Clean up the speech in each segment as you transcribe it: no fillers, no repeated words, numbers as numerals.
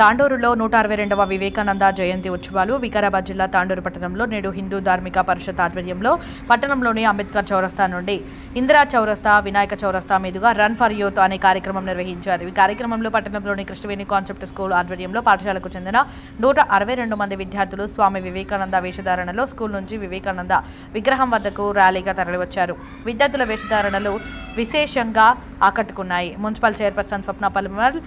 తాండూరులో 162వ వివేకానంద జయంతి ఉత్సవాలు వికారాబాద్ జిల్లా తాండూరు పట్టణంలో నేడు హిందూ ధార్మిక పరిషత్ ఆధ్వర్యంలో పట్టణంలోని అంబేద్కర్ చౌరస్తా నుండి ఇందిరా చౌరస్తా, వినాయక చౌరస్తా మీదుగా రన్ ఫర్ యూత్ అనే కార్యక్రమం నిర్వహించారు. ఈ కార్యక్రమంలో పట్టణంలోని కృష్ణవేణి కాన్సెప్ట్ స్కూల్ ఆధ్వర్యంలో పాఠశాలకు చెందిన 162 మంది విద్యార్థులు స్వామి వివేకానంద వేషధారణలో స్కూల్ నుంచి వివేకానంద విగ్రహం వద్దకు ర్యాలీగా తరలివచ్చారు. విద్యార్థుల వేషధారణలు విశేషంగా ఆకట్టుకున్నాయి. మున్సిపల్ చైర్పర్సన్ స్వప్న పల్మల్,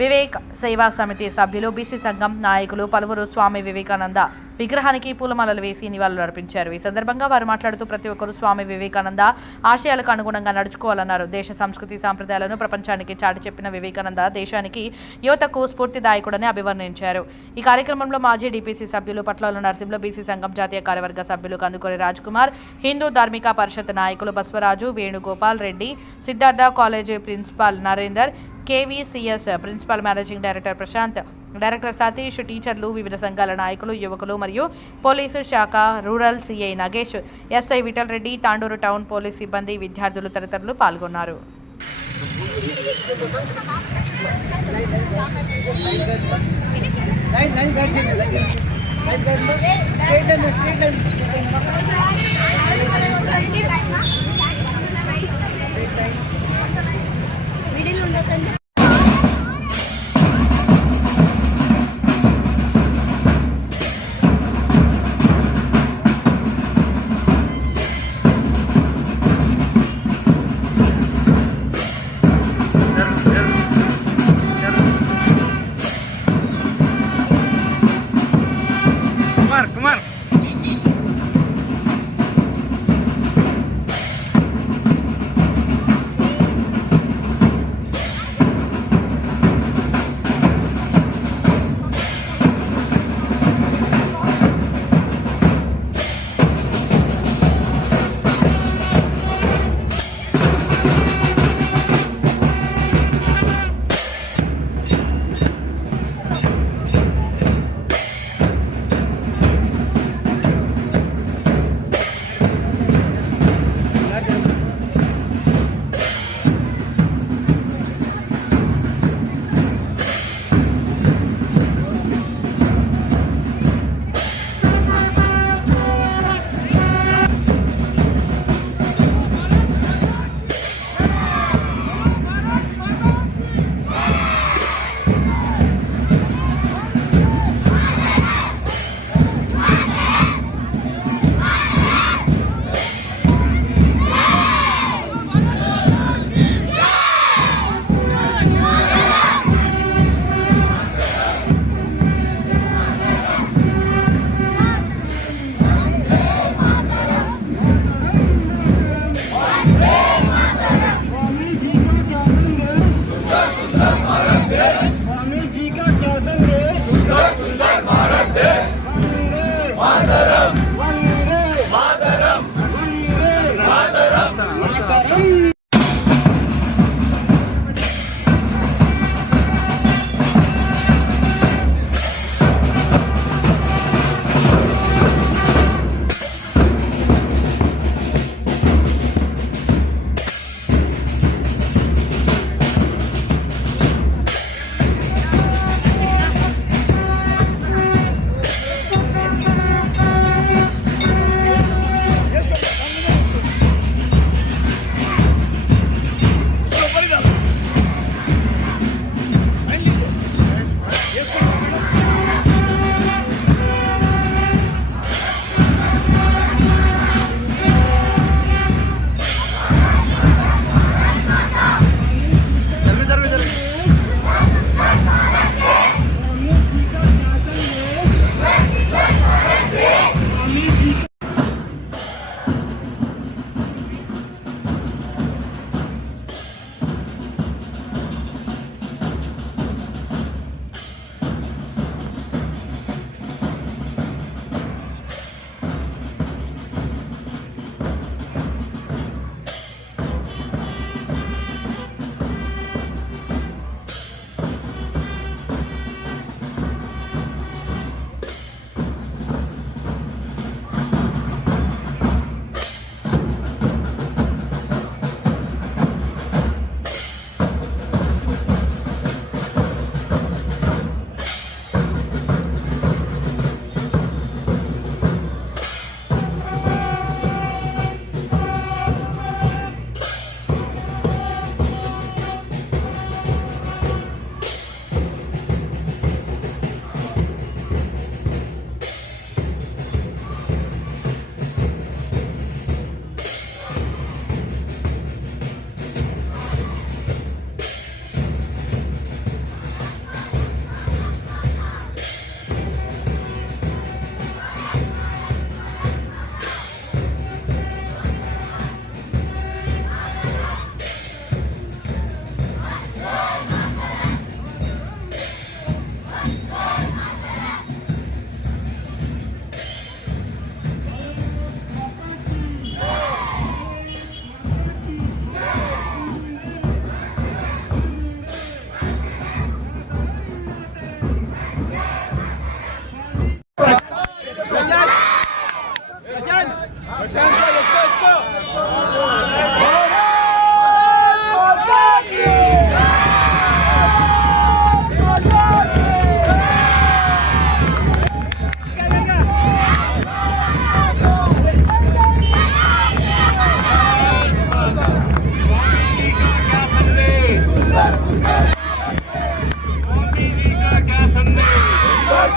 వివేక్ సేవా సమితి సభ్యులు, బీసీ సంఘం నాయకులు పలువురు స్వామి వివేకానంద విగ్రహానికి పూలమాలలు వేసి నివాళులు అర్పించారు. ఈ సందర్భంగా వారు మాట్లాడుతూ ప్రతి ఒక్కరూ స్వామి వివేకానంద ఆశయాలకు అనుగుణంగా నడుచుకోవాలన్నారు. దేశ సంస్కృతి సాంప్రదాయాలను ప్రపంచానికి చాటి చెప్పిన వివేకానంద దేశానికి యువతకు స్ఫూర్తిదాయకుడని అభివర్ణించారు. ఈ కార్యక్రమంలో మాజీ డీపీసీ సభ్యులు పట్ల నరసింహులు, బీసీ సంఘం జాతీయ కార్యవర్గ సభ్యులు కందుకూరి రాజ్ కుమార్, హిందూ ధార్మిక పరిషత్ నాయకులు Baswaraju, Venugopal Reddy, Siddhartha college principal Narender, KVCS principal managing director Prashanth, director Satish, టీచర్లు, వివిధ సంఘాల నాయకులు, యువకులు మరియు పోలీసు శాఖ rural CI Nagesh, SI Vithal Reddy, Tandur town police సిబ్బంది, విద్యార్థులు తదితరులు పాల్గొన్నారు. Kumar.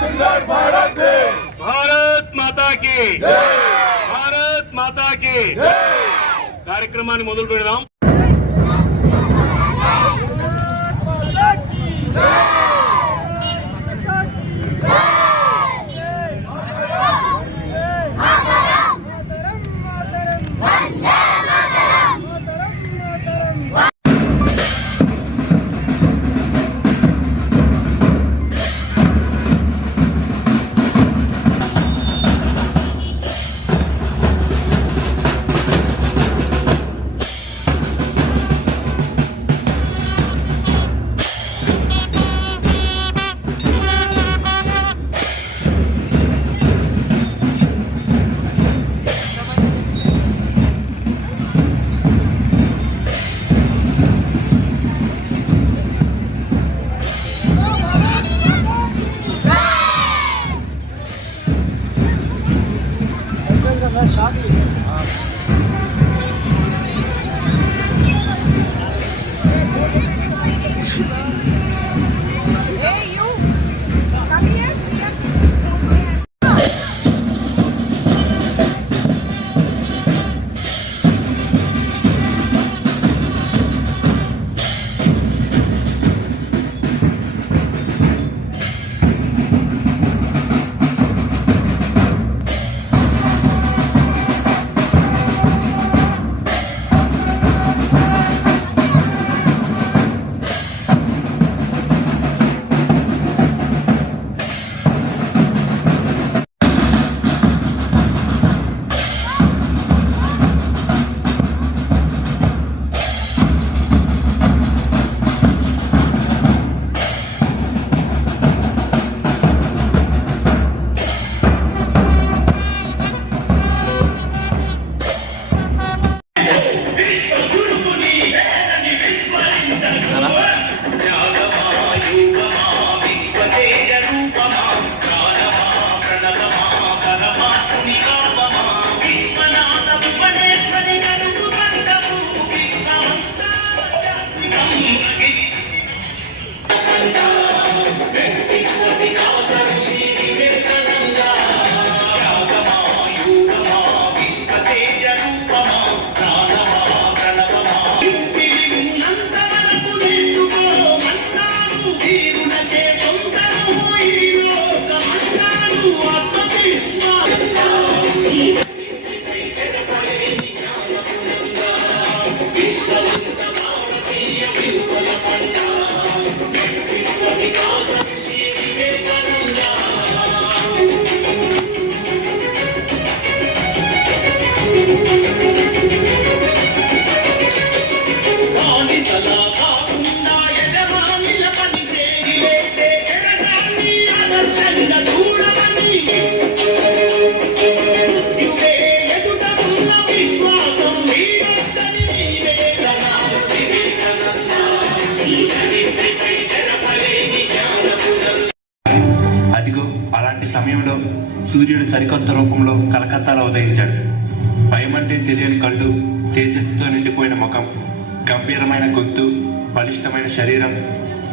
सुंदर भारत देश। भारत माता की भारत माता की కార్యక్రమాన్ని మొదలు పెడదాం. అదిగో అలాంటి సమయంలో సూర్యుడు సరికొత్త రూపంలో కలకత్తాలో ఉదయించాడు. భయమంటే తెలియని కళ్ళు, తేజస్సుతో నిండిపోయిన ముఖం, గంభీరమైన గొంతు, బలిష్టమైన శరీరం,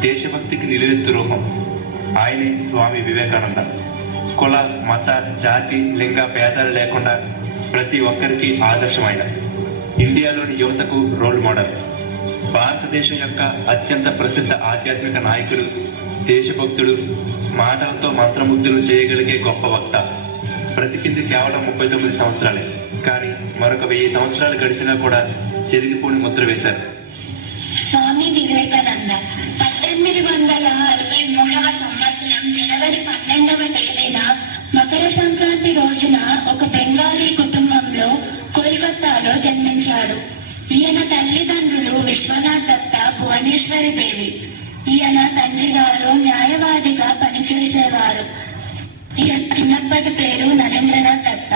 దేశభక్తికి నిలువెత్తు రూపం. ఆయనే స్వామి వివేకానంద. కుల, మత, జాతి, లింగ భేదాలు లేకుండా ప్రతి ఒక్కరికి ఆదర్శమైన ఇండియాలోని యువతకు రోల్ మోడల్. భారతదేశం యొక్క అత్యంత ప్రసిద్ధ ఆధ్యాత్మిక నాయకుడు, దేశభక్తుడు, మాటలతో మంత్రముగ్ధులు చేయగలిగే గొప్ప వక్త. బ్రతికింది కేవలం 39 సంవత్సరాలే, కానీ మరొక 1000 సంవత్సరాలు గడిచినా కూడా చెరిగిపోని ముద్ర వేశారు. స్వామి వివేకానంద 1863వ సంవత్సరం జనవరి 12వ తేదీన మకర సంక్రాంతి రోజున ఒక బెంగాలీ కుటుంబంలో కోల్కతాలో జన్మించాడు. ఈయన తల్లిదండ్రులు విశ్వనాథ్ దత్త, భువనేశ్వరి దేవి. ఈయన తండ్రి గారు న్యాయవాదిగా పనిచేసేవారు. ఈయన చిన్నప్పటి పేరు నరేంద్రనాథ్ దత్త.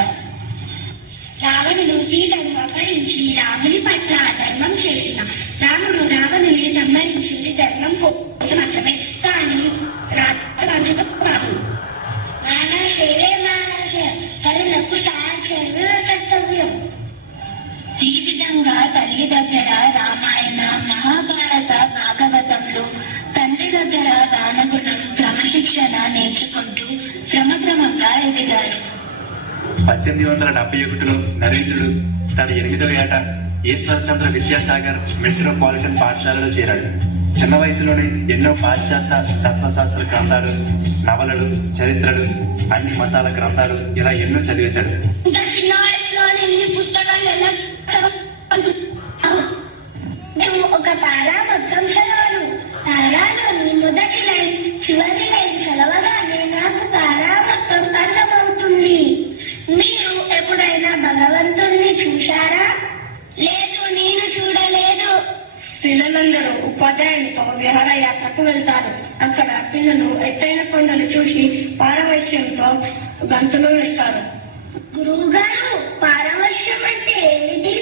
రావణుడు సీతను అపహరించి రాముని పట్ల అధర్మం చేసిన రాముడు రావణుని సంహరించింది ధర్మం కోసం మాత్రమే, కానీ రాజు కాదు. పరులకు సాయం చేయడం కర్తవ్యం. ఈ విధంగా తల్లి దగ్గర రామాయణ, మహాభారత, భాగవతంలో, తండ్రి దగ్గర దానగుణం, క్రమశిక్షణ నేర్చుకుని చేసుకుంటూ క్రమక్రమంగా ఎదిగారు. 1871లో నరేంద్రుడు తన 8వ ఏట ఈశ్వరచంద్ర విద్యాసాగర్ మెట్రోపాలిటన్ పాఠశాలలో చేరాడు. చిన్న వయసులోనే ఎన్నో పాశ్చాత్య తత్వశాస్త్ర గ్రంథాలు, నవలలు, చరిత్రలు, అన్ని మతాల గ్రంథాలు ఇలా ఎన్నో చదివేశాడు. ఇంత చిన్న వయసులోనే ఈ పుస్తకాలు ఎలా నేను ఒక తారా మొత్తం చదవను. తారాలోని మొదటి లైన్ చివరి లైన్ చదవగానే నాకు తారా మొత్తం అర్థమవుతుంది. మీరు ఎప్పుడైనా భగవంతుణ్ణి చూశారా? లేదు, నేను చూడలేదు. పిల్లలందరూ ఉపాధ్యాయునితో విహారయాత్రకు వెళ్తారు. అక్కడ పిల్లలు ఎత్తైన కొండలు చూసి పారవశ్యంతో గంతులు వేస్తారు. గురువు గారు, పారవశ్యం అంటే ఏమిటి?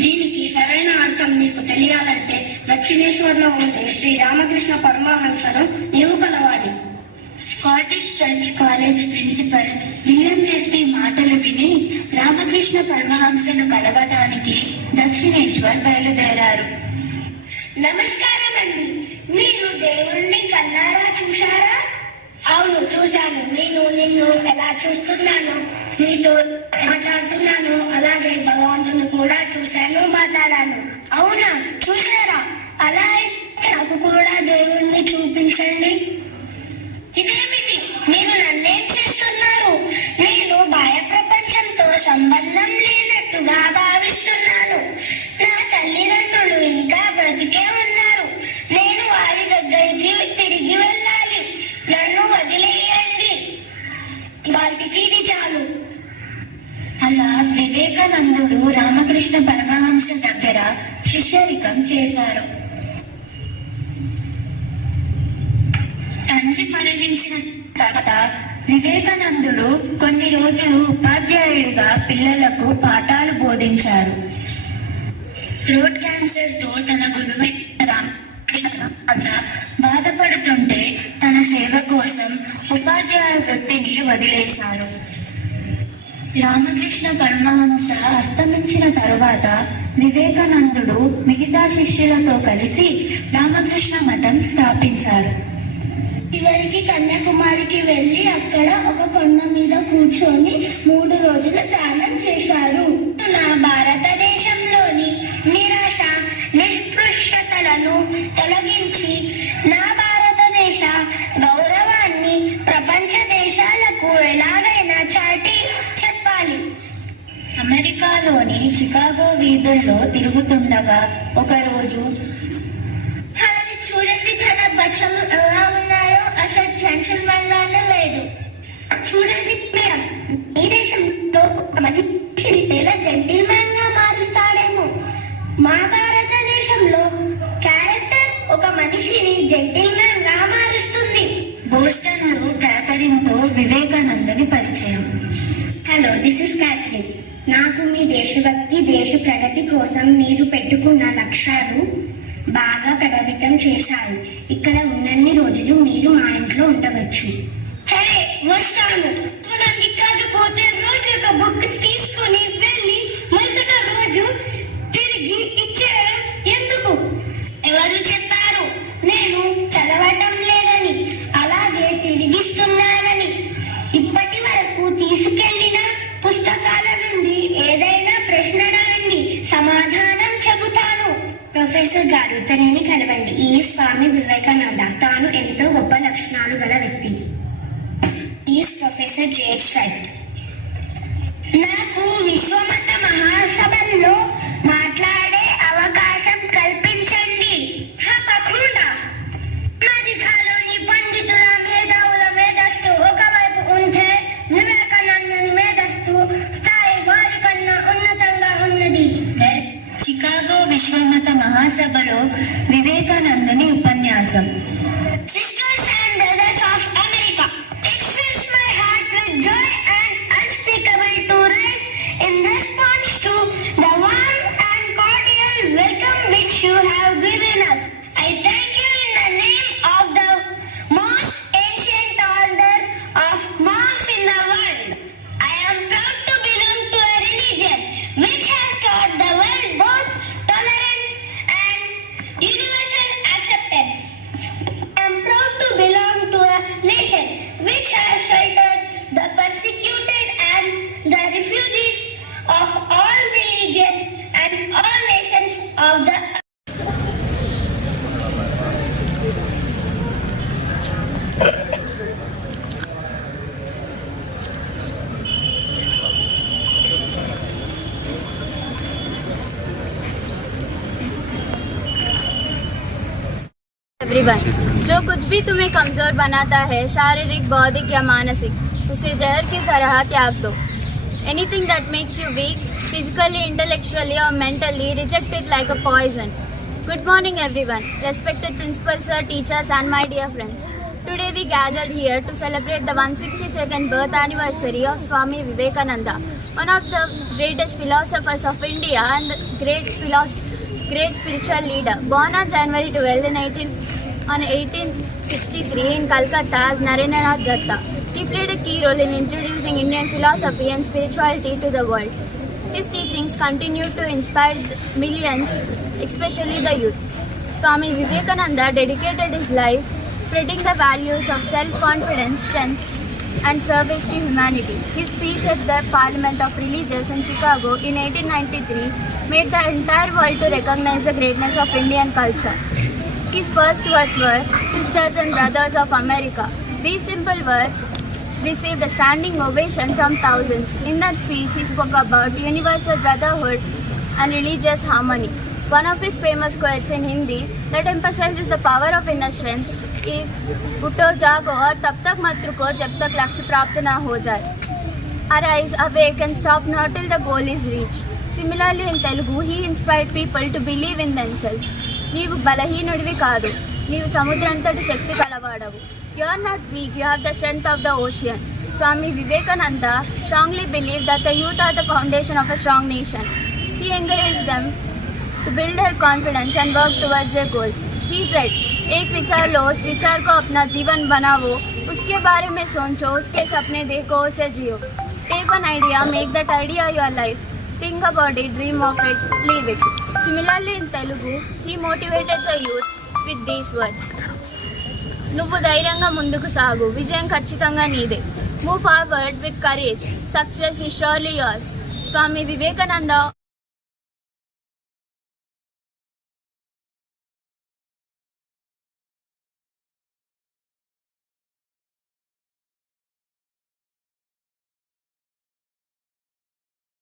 దీనికి సరైన అర్థం నీకు తెలియాలంటే దక్షిణేశ్వర్లో ఉండే శ్రీ రామకృష్ణ పరమహంసను నీవు కలవాలి. Scottish church college principal William Hastie మాటలు విని రామకృష్ణ పరమహంసను కలవటానికి దక్షిణేశ్వర్ బయలుదేరారు. నమస్కారం అండి, మీరు దేవుణ్ణి కన్నారా చూశారా? అవును, చూశాను. నేను నిన్ను ఎలా చూస్తున్నాను, నీతో మాట్లాడుతున్నాను, అలాగే భగవంతుని కూడా చూశాను, మాట్లాడాను. అవునా, చూశారా? అలా నాకు కూడా దేవుణ్ణి చూపించండి. ఇదేమిటి, మీరు నన్నేం చేస్తున్నారు? నేను బాహ్య ప్రపంచంతో సంబంధం లేనట్టుగా భావిస్తున్నాను. నా తల్లిదండ్రులు ఇంకా బ్రతికే ఉన్నారు. నేను వారి దగ్గరికి తిరిగి వెళ్ళాలి. నన్ను వదిలేయండి. వాటికి ఇది చాలు. అలా వివేకానందుడు రామకృష్ణ పరమహంస దగ్గర శిష్యరికం చేశారు. తండ్రి మరణించిన తర్వాత వివేకానందుడు కొన్ని రోజులు ఉపాధ్యాయుడిగా పిల్లలకు పాఠాలు బోధించారు. థ్రోట్ క్యాన్సర్ తో తన గురువైన రామకృష్ణ బాధపడుతుంటే తన సేవ కోసం ఉపాధ్యాయ వృత్తిని వదిలేశారు. రామకృష్ణ పరమహంస అస్తమించిన తరువాత వివేకానందుడు మిగతా శిష్యులతో కలిసి రామకృష్ణ మఠం స్థాపించారు. చివరికి కన్యాకుమారికి వెళ్లి అక్కడ ఒక కొండ మీద కూర్చొని 3 రోజులు ధ్యానం చేశారు. నా భారతదేశంలోని నిరాశ నిస్పృశ్యతలను తొలగించి నా భారతదేశ గౌరవాన్ని ప్రపంచ దేశాలకు ఎలాగైనా చాటి చెప్పాలి. అమెరికాలోని చికాగో వీధుల్లో తిరుగుతుండగా ఒకరోజు చూడండి, తన బట్టలు ఎలా ఉన్నాయో అసలు జెంటిల్మెన్ లానే లేదు. చూడండి మేడం, ఈ దేశంలో ఒక మనిషిని ఎలా జెంటిల్మెన్ గా మారుస్తాడేమో. మా భారతదేశంలో క్యారెక్టర్ ఒక మనిషిని జెంటిల్మెన్ గా మారుస్తుంది. బోస్టన్ లో క్యాథరిన్ తో వివేకానందని పరిచయం. Hello, this is Catherine. నాకు మీ దేశభక్తి, దేశ ప్రగతి కోసం మీరు పెట్టుకున్న లక్ష్యాలు బాగా ప్రభావితం చేశాయి. ఇక్కడ ఉన్నన్ని రోజులు మీరు మా ఇంట్లో ఉండవచ్చు. సరే, వస్తాను. నాకు కాకపోతే రోజు ఒక బుక్ తీసుకుని వెళ్ళి మరుసటి రోజు తిరిగి ఇచ్చేయడం ఎందుకు? ఎవరు చెప్పారు నేను చదవటం లేదని, అలాగే తిరిగిస్తున్నానని? ఇప్పటి వరకు తీసుకెళ్లిన పుస్తకాల నుండి ఏదైనా ప్రశ్న అడగండి, సమాధానం చెబుతాను. ప్రొఫెసర్ గారు, తనని కలవండి. ఈ స్వామి వివేకానంద. తాను ఎంతో గొప్ప లక్షణాలు గల వ్యక్తి. Is professor JH right. నాకు విశ్వమత మహాసభల్లో మాట్లాడే అవకాశం కల్పించండి. తప్పకుండా. అమెరికాలోని పండితుల మేధావుల మేధస్సు ఒకవైపు ఉంటే వివేకానందని మేధస్సు స్థాయి వారి కన్నా ఉన్నతంగా ఉన్నది. చికాగో విశ్వమత మహాసభలో వివేకానందని ఉపన్యాసం. Sisters and brothers of America, it fills my heart with joy and unspeakable to rise in response to the warm and cordial welcome which you have given us. I thank you in the name of the most ancient order of monks in the world. I am proud to belong to a religion which has taught the world both tolerance and universal acceptance. of the everyone, जो कुछ भी तुम्हें कमजोर बनाता है, शारीरिक, बौद्धिक या मानसिक, उसे जहर की तरह त्याग दो. Anything that makes you weak, physically, intellectually or mentally, reject it like a poison. Good morning everyone, respected principal sir, teachers and my dear friends. Today we gathered here to celebrate the 162nd birth anniversary of Swami Vivekananda, one of the greatest philosophers of India and great spiritual leader. Born on January 12 in 1863 in Calcutta as Narendranath Datta, he played a key role in introducing Indian philosophy and spirituality to the world. His teachings continue to inspire millions, especially the youth. Swami Vivekananda dedicated his life spreading the values of self-confidence, strength and service to humanity. His speech at the Parliament of Religions in Chicago in 1893 made the entire world to recognize the greatness of Indian culture. His first words were, "Sisters and Brothers of America." These simple words received a standing ovation from thousands. In that speech, he spoke about universal brotherhood and religious harmony. One of his famous quotes in Hindi that emphasizes the power of inner strength is, "उठो जागो और तब तक मत रुको जब तक लक्ष्य प्राप्त ना हो जाए." Arise, awake and stop not till the goal is reached. Similarly in Telugu, he inspired people to believe in themselves. నీవు బలహీనుడివి కాదు, నీవు సముద్రంతటి శక్తి కలవాడవు. You are not weak, you have the strength of the ocean. Swami Vivekananda strongly believed that the youth are the foundation of a strong nation. He encouraged them to build their confidence and work towards their goals. He said, एक विचार लो, उस विचार को अपना जीवन बनाओ, उसके बारे में सोचो, उसके सपने देखो, उसे जियो. Take one idea, make that idea your life. Think about it, dream of it, live it. Similarly in Telugu, he motivated the youth with these words. నువ్వు ధైర్యంగా ముందుకు సాగు, విజయం ఖచ్చితంగా నీదే. Move forward with courage, success is surely yours. Swami Vivekananda